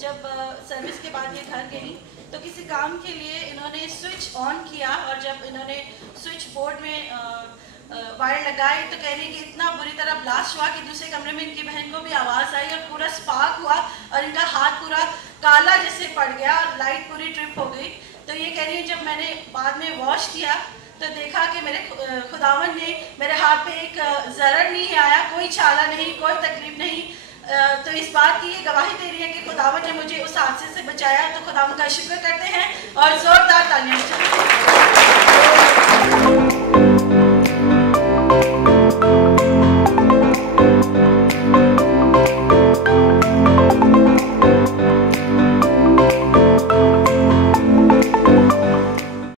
जब सर्विस के बाद ये घर गई तो किसी काम के लिए इन्होंने स्विच ऑन किया और जब इन्होंने स्विच बोर्ड में वायर लगाए तो कह रही कि इतना बुरी तरह ब्लास्ट हुआ कि दूसरे कमरे में इनकी बहन को भी आवाज़ आई और पूरा स्पार्क हुआ और इनका हाथ पूरा काला जैसे पड़ गया और लाइट पूरी ट्रिप हो गई। तो ये कह रही है जब मैंने बाद में वॉश किया तो देखा कि मेरे खुदावन ने मेरे हाथ पे एक ज़रर नहीं आया, कोई छाला नहीं, कोई तकलीफ नहीं। तो इस बात की ये गवाही दे रही है कि खुदावन ने मुझे उस हादसे से बचाया। तो खुदावन का शुक्र करते हैं और ज़ोरदार तालियां।